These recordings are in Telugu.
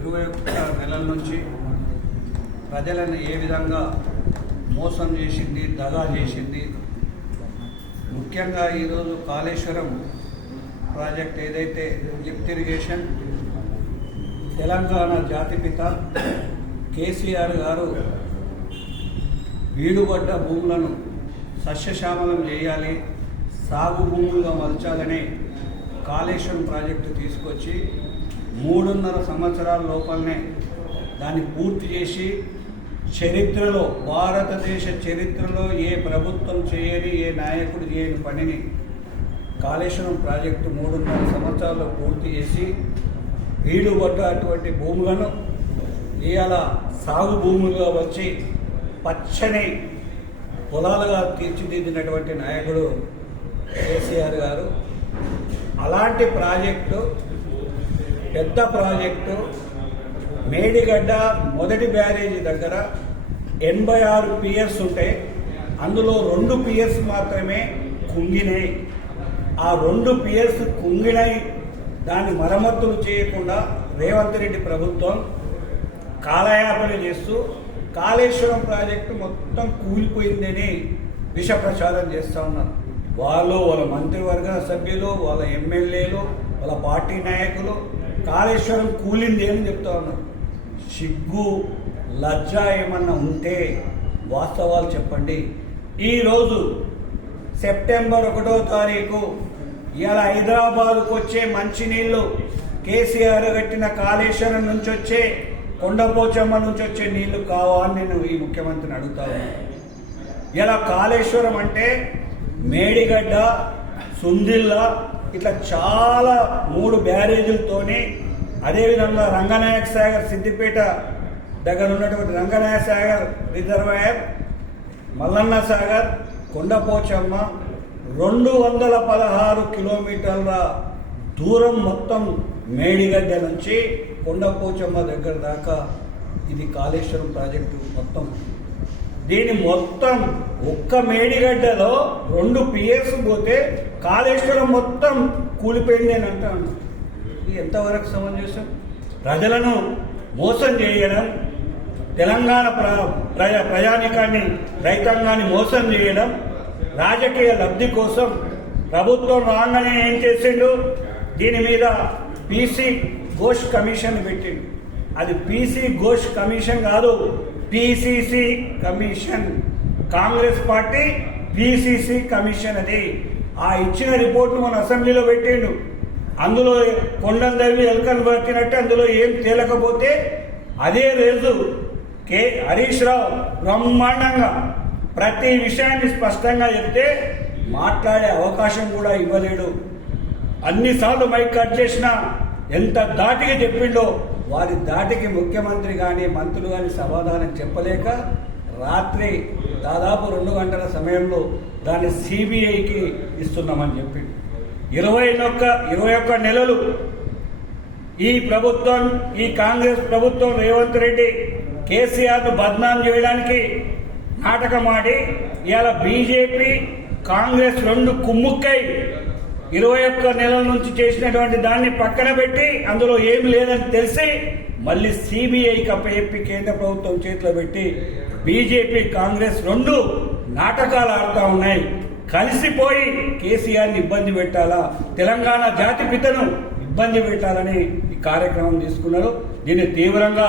21 నెలల నుంచి ప్రజలను ఏ విధంగా మోసం చేసింది, దగా చేసింది. ముఖ్యంగా ఈరోజు కాళేశ్వరం ప్రాజెక్ట్ ఏదైతే లిఫ్ట్ ఇరిగేషన్ తెలంగాణ జాతిపిత కేసీఆర్ గారు వీడుబడ్డ భూములను సస్యశ్యామలం చేయాలి, సాగు భూములుగా మలచాలని కాళేశ్వరం ప్రాజెక్టు తీసుకొచ్చి 3.5 సంవత్సరాల లోపలనే దాన్ని పూర్తి చేసి చరిత్రలో, భారతదేశ చరిత్రలో ఏ ప్రభుత్వం చేయని, ఏ నాయకుడు చేయని పనిని కాళేశ్వరం ప్రాజెక్టు 3.5 సంవత్సరాల్లో పూర్తి చేసి వీడుబడ్డ అటువంటి భూములను ఇవాళ సాగు భూములుగా వచ్చి పచ్చని పొలాలుగా తీర్చిదిద్దినటువంటి నాయకుడు కేసీఆర్ గారు. అలాంటి ప్రాజెక్టు, పెద్ద ప్రాజెక్టు మేడిగడ్డ మొదటి బ్యారేజీ దగ్గర 86 పియర్స్ ఉంటాయి. అందులో 2 పియర్స్ మాత్రమే కుంగినాయి. ఆ 2 పియర్స్ కుంగినాయి. దాన్ని మరమ్మతులు చేయకుండా రేవంత్ రెడ్డి ప్రభుత్వం కాలయాపన చేస్తూ కాళేశ్వరం ప్రాజెక్టు మొత్తం కూలిపోయిందని విష ప్రచారం చేస్తూ ఉన్నారు. వాళ్ళ మంత్రివర్గ సభ్యులు, వాళ్ళ ఎమ్మెల్యేలు, వాళ్ళ పార్టీ నాయకులు కాళేశ్వరం కూలింది అని చెప్తా ఉన్నారు. సిగ్గు, లజ్జ ఏమన్నా ఉంటే వాస్తవాలు చెప్పండి. ఈరోజు సెప్టెంబర్ 1వ తారీఖు ఇవాళ హైదరాబాద్కు వచ్చే మంచినీళ్ళు, కేసీఆర్ కట్టిన కాళేశ్వరం నుంచి వచ్చే, కొండపోచమ్మ నుంచి వచ్చే నీళ్లు కావాలని నేను ఈ ముఖ్యమంత్రిని అడుగుతా ఉన్నాను. ఇలా కాళేశ్వరం అంటే మేడిగడ్డ, సుందిల్ల, ఇట్లా చాలా 3 బ్యారేజీలతోని, అదేవిధంగా రంగనాయక సాగర్, సిద్దిపేట దగ్గర ఉన్నటువంటి రంగనాయక సాగర్ రిజర్వాయర్, మల్లన్న సాగర్, కొండపోచమ్మ 216 కిలోమీటర్ల దూరం మొత్తం మేడిగడ్డ నుంచి కొండపోచమ్మ దగ్గర దాకా ఇది కాళేశ్వరం ప్రాజెక్టు మొత్తం. దీని మొత్తం ఒక్క మేడిగడ్డలో 2 పియర్స్ పోతే కాళేశ్వరం మొత్తం కూలిపోయింది అని అంటాను. ఇది ఎంతవరకు సమంజసం? ప్రజలను మోసం చేయడం, తెలంగాణ ప్రజానికాన్ని, రైతాంగాన్ని మోసం చేయడం, రాజకీయ లబ్ధి కోసం ప్రభుత్వం రాగానే ఏం చేసిండు? దీని మీద పీసీ ఘోష్ కమిషన్ పెట్టిండు. అది పీసీ ఘోష్ కమిషన్ కాదు, PCC commission. Congress party PCC commission. అది ఆ ఇచ్చిన రిపోర్టు మన అసెంబ్లీలో పెట్టిండు. అందులో కొండలు తవ్వి ఎలుకను పట్టినట్టు అందులో ఏం తేలకపోతే అదే రోజు హరీష్ రావు బ్రహ్మాండంగా ప్రతి విషయాన్ని స్పష్టంగా చెప్తే మాట్లాడే అవకాశం కూడా ఇవ్వలేడు. అన్నిసార్లు మైక్ కట్ చేసినా ఎంత దాటికి చెప్పిండో వారి దాటికి ముఖ్యమంత్రి కానీ, మంత్రులు కానీ సమాధానం చెప్పలేక రాత్రి దాదాపు 2 గంటల సమయంలో దాన్ని సిబిఐకి ఇస్తున్నామని చెప్పి 21 నెలలు ఈ ప్రభుత్వం, ఈ కాంగ్రెస్ ప్రభుత్వం, రేవంత్ రెడ్డి కేసీఆర్ను బద్నాం చేయడానికి నాటకమాడి ఇవాళ బీజేపీ, కాంగ్రెస్ 2 కుమ్ముక్కై 21 నెలల నుంచి చేసినటువంటి దాన్ని పక్కన పెట్టి అందులో ఏం లేదని తెలిసి మళ్ళీ సిబిఐకి అప్పచెప్పి కేంద్ర ప్రభుత్వం చేతిలో పెట్టి బీజేపీ, కాంగ్రెస్ 2 నాటకాలు ఆడుతూ ఉన్నాయి. కలిసిపోయి కేసీఆర్ని ఇబ్బంది పెట్టాలా, తెలంగాణ జాతిపితను ఇబ్బంది పెట్టాలని ఈ కార్యక్రమం తీసుకున్నారు. దీన్ని తీవ్రంగా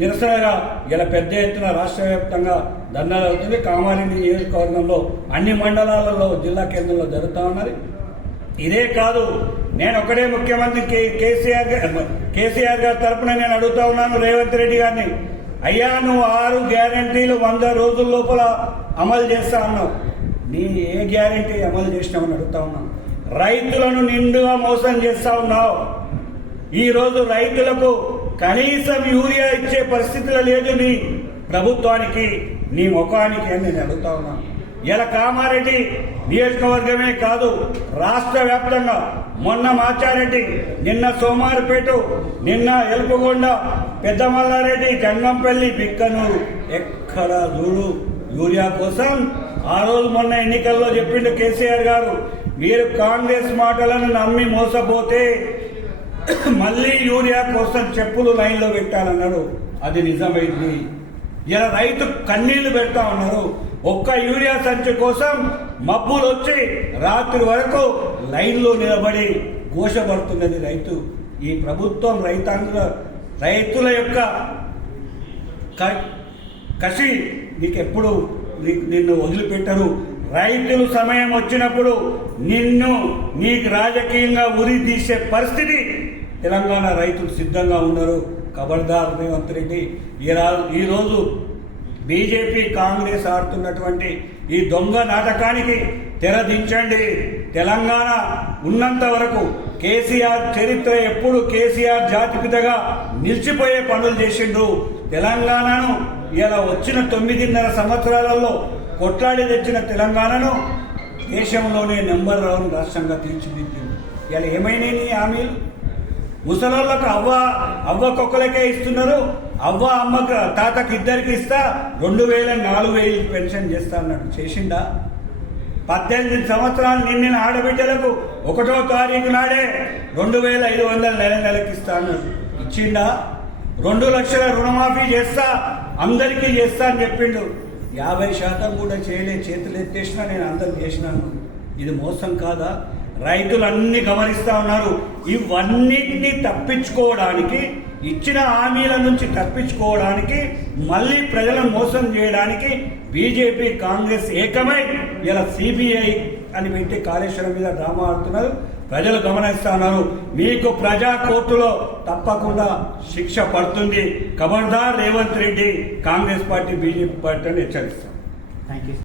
నిరసనగా ఇలా పెద్ద ఎత్తున రాష్ట్ర వ్యాప్తంగా ధర్నాలు అవుతుంది. కామారెడ్డి నియోజకవర్గంలో అన్ని మండలాలలో, జిల్లా కేంద్రంలో జరుగుతూ ఉన్నది. ఇదే కాదు, నేను ఒకటే ముఖ్యమంత్రి కేసీఆర్ గారి తరఫున నేను అడుగుతా ఉన్నాను రేవంత్ రెడ్డి గారిని. అయ్యా, నువ్వు 6 గ్యారంటీలు 100 రోజుల లోపల అమలు చేస్తా ఉన్నావు. నీ ఏ గ్యారంటీ అమలు చేసినామని అడుగుతా ఉన్నావు. రైతులను నిండుగా మోసం చేస్తా ఉన్నావు. ఈరోజు రైతులకు కనీసం యూరియా ఇచ్చే పరిస్థితిలో లేదు నీ ప్రభుత్వానికి, నీ ముఖానికి అని నేను అడుగుతా ఉన్నాను. ఇలా కామారెడ్డి నియోజకవర్గమే కాదు, రాష్ట్ర వ్యాప్తంగా మొన్న మాచారెడ్డి, నిన్న సోమారిపేట, నిన్న ఎలుపుగొండ, పెద్దమల్లారెడ్డి, జంగంపల్లి, బిక్కనూరు, ఎక్కడ చూడు యూరియా కోసం. ఆ రోజు మొన్న ఎన్నికల్లో చెప్పిండు కేసీఆర్ గారు, మీరు కాంగ్రెస్ మాటలను నమ్మి మోసపోతే మళ్ళీ యూరియా కోసం చెప్పులు లైన్లో పెట్టాలన్నారు. అది నిజమైంది. ఇలా రైతు కన్నీళ్లు పెడతా ఉన్నారు. ఒక్క యూరియా సంచి కోసం మబ్బులు వచ్చి రాత్రి వరకు లైన్లో నిలబడి ఘోషపడుతున్నది రైతు. ఈ ప్రభుత్వం రైతుల యొక్క కసి నీకెప్పుడు నిన్ను వదిలిపెట్టరు. రైతులు సమయం వచ్చినప్పుడు నీకు రాజకీయంగా ఉరి తీసే పరిస్థితి తెలంగాణ రైతులు సిద్ధంగా ఉన్నారు. ఖబర్దార్ రేవంత్ రెడ్డి. ఈరోజు బీజేపీ కాంగ్రెస్ ఆడుతున్నటువంటి ఈ దొంగ నాటకానికి తెరదించండి. తెలంగాణ ఉన్నంత వరకు కేసీఆర్ చరిత్ర ఎప్పుడు కేసీఆర్ జాతిపితగా నిలిచిపోయే పనులు చేసిండ్రు. తెలంగాణను ఇలా వచ్చిన 9.5 సంవత్సరాలలో కొట్లాడి తెచ్చిన తెలంగాణను దేశంలోనే నెంబర్ 1 రాష్ట్రంగా తీర్చిదిద్దింది. ఇలా ఏమైనాయి హామీలు? ముసలోళ్ళకు అవ్వకొక్కలకే ఇస్తున్నారు. అమ్మకు తాతకి ఇద్దరికి ఇస్తా 2,000 4,000 పెన్షన్ చేస్తా అన్నట్టు చేసిండా? 18 సంవత్సరాలు నిండిన ఆడబిడ్డలకు 1వ తారీఖు నాడే 2,500 నెలకి ఇస్తా అన్నాడు. ఇచ్చిండా? 2 లక్షల రుణమాఫీ చేస్తా, అందరికీ చేస్తా అని చెప్పిండు. 50% కూడా చేయలే. చేతులు ఎత్తేసినా నేను అందరు చేసినాను. ఇది మోసం కాదా? రైతులు అన్ని గమనిస్తా ఉన్నారు. ఇవన్నిటినీ తప్పించుకోవడానికి, ఇచ్చిన హామీల నుంచి తప్పించుకోవడానికి, మళ్ళీ ప్రజలను మోసం చేయడానికి బీజేపీ కాంగ్రెస్ ఏకమై ఇలా సిబిఐ అని పెట్టి కాళేశ్వరం మీద డ్రామా ఆడుతున్నారు. ప్రజలు గమనిస్తా ఉన్నారు. మీకు ప్రజా కోర్టులో తప్పకుండా శిక్ష పడుతుంది. ఖబర్దార్ Revanth Reddy, Congress party BJP party అని హెచ్చరిస్తారు.